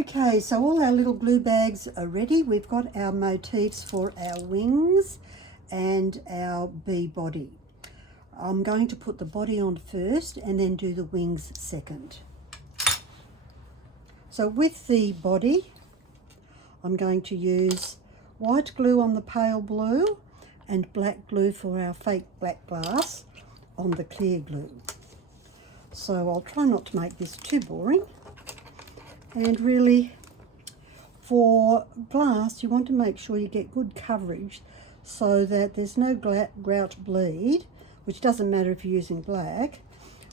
Okay, so all our little glue bags are ready. We've got our motifs for our wings and our bee body. I'm going to put the body on first and then do the wings second. So with the body, I'm going to use white glue on the pale blue and black glue for our fake black glass on the clear glue. So I'll try not to make this too boring. And really, for glass, you want to make sure you get good coverage so that there's no grout bleed, which doesn't matter if you're using black,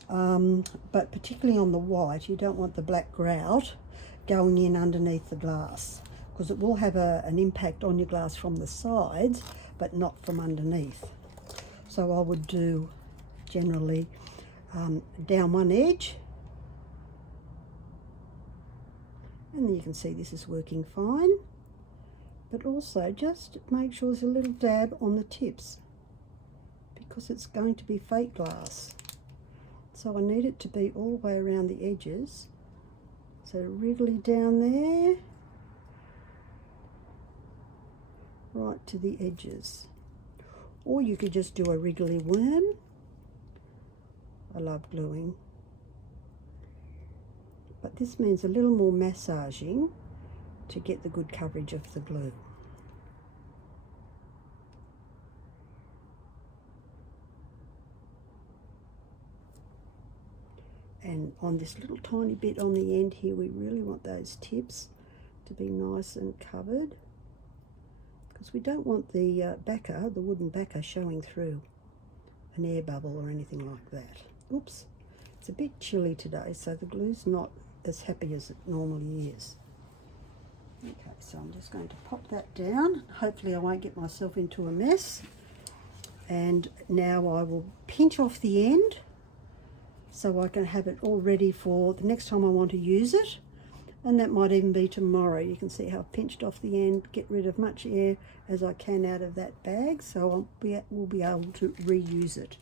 but particularly on the white, you don't want the black grout going in underneath the glass, because it will have an impact on your glass from the sides, but not from underneath. So I would do generally down one edge, and then you can see this is working fine, but also just make sure there's a little dab on the tips because it's going to be fake glass. So I need it to be all the way around the edges. So wriggly down there, right to the edges. Or you could just do a wriggly worm. I love gluing. But this means a little more massaging to get the good coverage of the glue. And on this little tiny bit on the end here, we really want those tips to be nice and covered, because we don't want the backer, the wooden backer, showing through an air bubble or anything like that. Oops, it's a bit chilly today, so the glue's not as happy as it normally is. Okay, so I'm just going to pop that down. Hopefully I won't get myself into a mess. And now I will pinch off the end so I can have it all ready for the next time I want to use it. And that might even be tomorrow. You can see how I've pinched off the end, get rid of much air as I can out of that bag, so we'll be able to reuse it.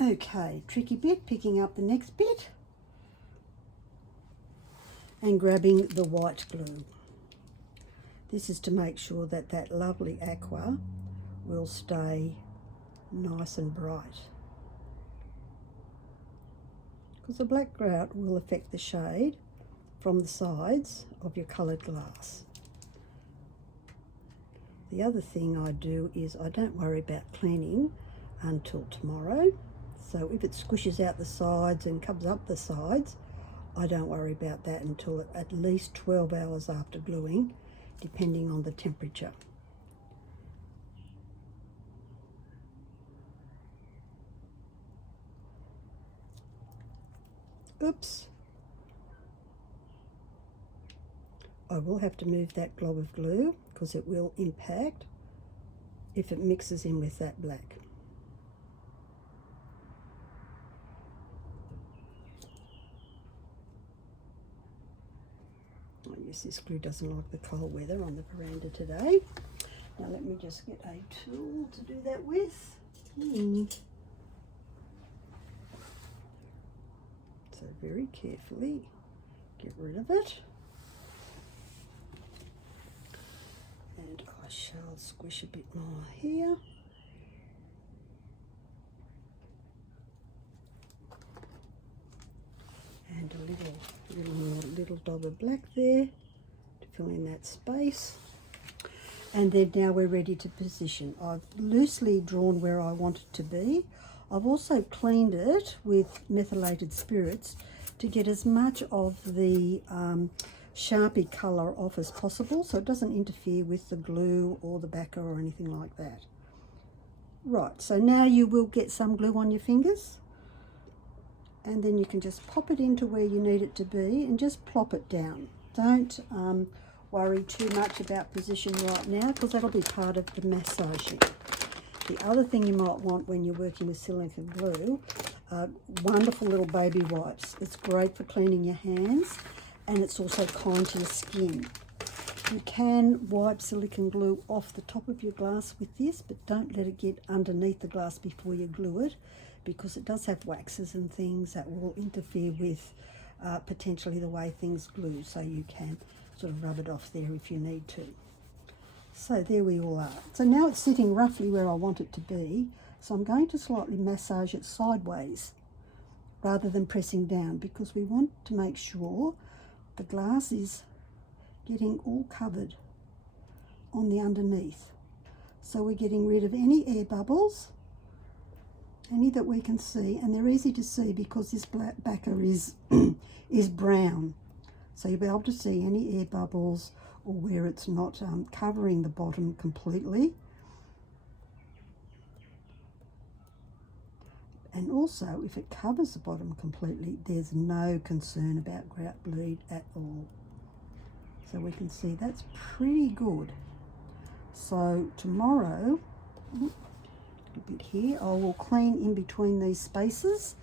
Okay, tricky bit, picking up the next bit and grabbing the white glue. This is to make sure that that lovely aqua will stay nice and bright, because the black grout will affect the shade from the sides of your coloured glass. The other thing I do is I don't worry about cleaning until tomorrow. So if it squishes out the sides and covers up the sides, I don't worry about that until at least 12 hours after gluing, depending on the temperature. Oops. I will have to move that glob of glue because it will impact if it mixes in with that black. Yes, this glue doesn't like the cold weather on the veranda today. Now let me just get a tool to do that with. So very carefully get rid of it. And I shall squish a bit more here. And a little dab of black there to fill in that space. And then now we're ready to position. I've loosely drawn where I want it to be. I've also cleaned it with methylated spirits to get as much of the Sharpie colour off as possible, so it doesn't interfere with the glue or the backer or anything like that. Right, so now you will get some glue on your fingers, and then you can just pop it into where you need it to be and just plop it down. Don't worry too much about position right now, because that'll be part of the massaging. The other thing you might want when you're working with silicone glue, wonderful little baby wipes. It's great for cleaning your hands, and it's also kind to your skin. You can wipe silicone glue off the top of your glass with this, but don't let it get underneath the glass before you glue it, because it does have waxes and things that will interfere with potentially the way things glue, so you can sort of rub it off there if you need to. So there we all are. So now it's sitting roughly where I want it to be, so I'm going to slightly massage it sideways rather than pressing down, because we want to make sure the glass is getting all covered on the underneath. So we're getting rid of any air bubbles, any that we can see, and they're easy to see because this black backer is is brown. So you'll be able to see any air bubbles or where it's not covering the bottom completely. And also, if it covers the bottom completely, there's no concern about grout bleed at all. So we can see that's pretty good. So tomorrow, a bit here, I will clean in between these spaces.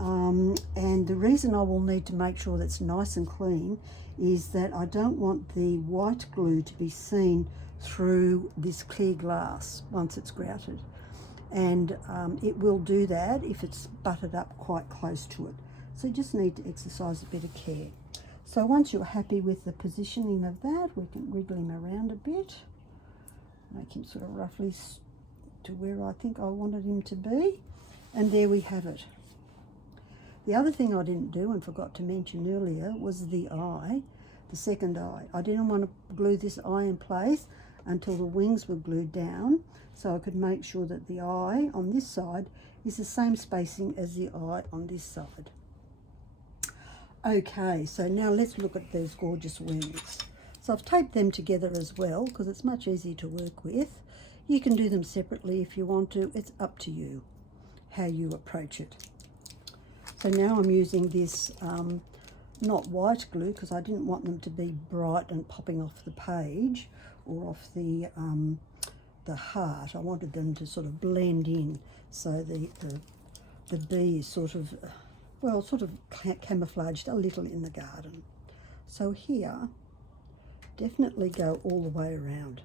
And the reason I will need to make sure that's nice and clean is that I don't want the white glue to be seen through this clear glass once it's grouted. And it will do that if it's buttered up quite close to it. So you just need to exercise a bit of care. So once you're happy with the positioning of that, we can wriggle him around a bit, make him sort of roughly to where I think I wanted him to be. And there we have it. The other thing I didn't do and forgot to mention earlier was the eye, the second eye. I didn't want to glue this eye in place until the wings were glued down, so I could make sure that the eye on this side is the same spacing as the eye on this side. Okay, so now let's look at those gorgeous wings. So I've taped them together as well because it's much easier to work with. You can do them separately if you want to. It's up to you how you approach it. So now I'm using this not white glue because I didn't want them to be bright and popping off the page or off the heart. I wanted them to sort of blend in, so the bee is sort of, well, sort of camouflaged a little in the garden. So here, definitely go all the way around.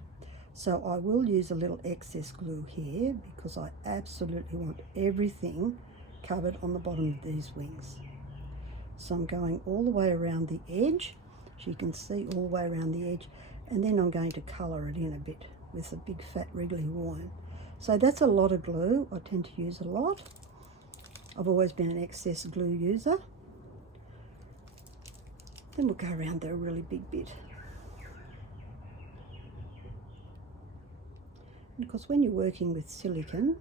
So I will use a little excess glue here because I absolutely want everything covered on the bottom of these wings. So I'm going all the way around the edge, as you can see, all the way around the edge, and then I'm going to colour it in a bit with a big fat wriggly worm. So that's a lot of glue. I tend to use a lot. I've always been an excess glue user. Then we'll go around there a really big bit. Because when you're working with silicone,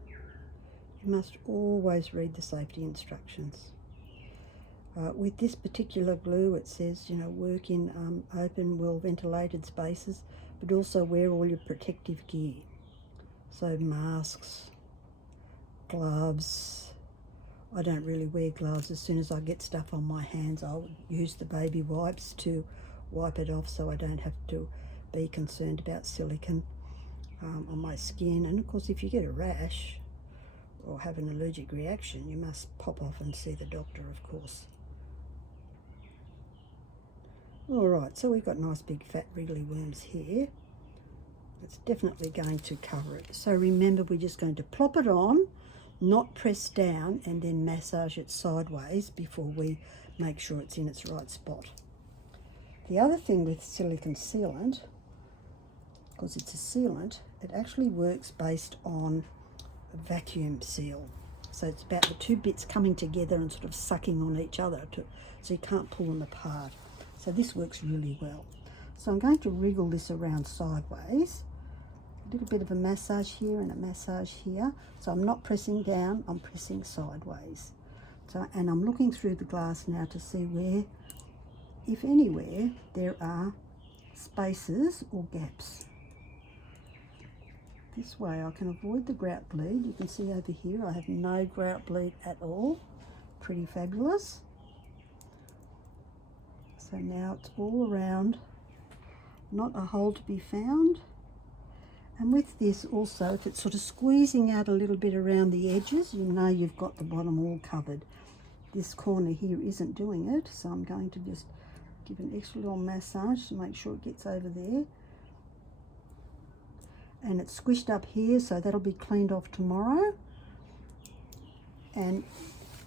you must always read the safety instructions. With this particular glue, it says, you know, work in open, well-ventilated spaces, but also wear all your protective gear. So masks, gloves. I don't really wear gloves. As soon as I get stuff on my hands, I'll use the baby wipes to wipe it off so I don't have to be concerned about silicone on my skin. And of course, if you get a rash or have an allergic reaction, you must pop off and see the doctor, of course. All right, so we've got nice big fat wriggly worms here. It's definitely going to cover it. So remember, we're just going to plop it on, not press down, and then massage it sideways before we make sure it's in its right spot. The other thing with silicone sealant, because it's a sealant, it actually works based on a vacuum seal. So it's about the two bits coming together and sort of sucking on each other, so you can't pull them apart. So this works really well. So I'm going to wriggle this around sideways. A little bit of a massage here and a massage here. So I'm not pressing down, I'm pressing sideways. So, and I'm looking through the glass now to see where, if anywhere, there are spaces or gaps. This way I can avoid the grout bleed. You can see over here I have no grout bleed at all. Pretty fabulous. So now it's all around, not a hole to be found. And with this also, if it's sort of squeezing out a little bit around the edges, you know you've got the bottom all covered. This corner here isn't doing it, so I'm going to just give an extra little massage to make sure it gets over there. And it's squished up here, so that'll be cleaned off tomorrow. And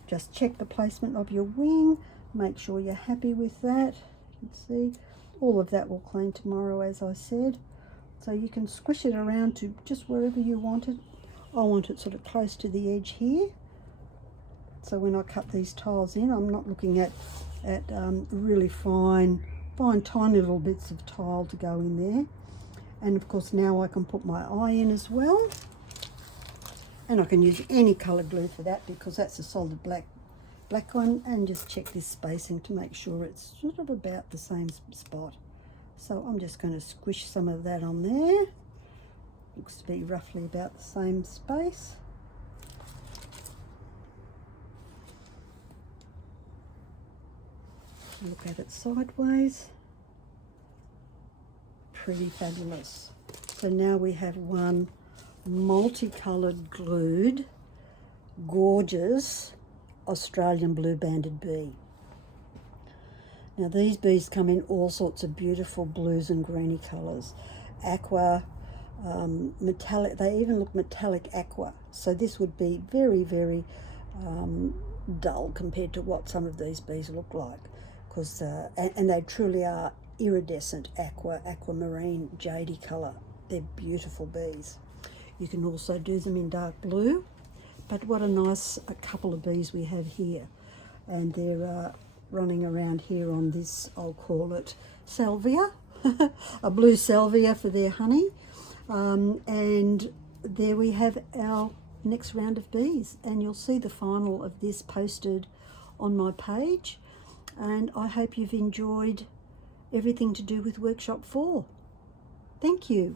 just check the placement of your wing. Make sure you're happy with that. You can see all of that will clean tomorrow, as I said. So you can squish it around to just wherever you want it. I want it sort of close to the edge here. So when I cut these tiles in, I'm not looking at really fine, tiny little bits of tile to go in there. And of course now I can put my eye in as well. And I can use any colour glue for that because that's a solid black one, and just check this spacing to make sure it's sort of about the same spot. So I'm just going to squish some of that on there. Looks to be roughly about the same space. Look at it sideways. Pretty fabulous. So now we have one multicoloured glued, gorgeous Australian blue banded bee. Now these bees come in all sorts of beautiful blues and greeny colours. Aqua, metallic, they even look metallic aqua. So this would be very, very dull compared to what some of these bees look like. Because and they truly are iridescent aquamarine, jadey colour. They're beautiful bees. You can also do them in dark blue. But what a nice couple of bees we have here. And they're running around here on this, I'll call it salvia, a blue salvia for their honey. And there we have our next round of bees. And you'll see the final of this posted on my page. And I hope you've enjoyed everything to do with Workshop 4. Thank you.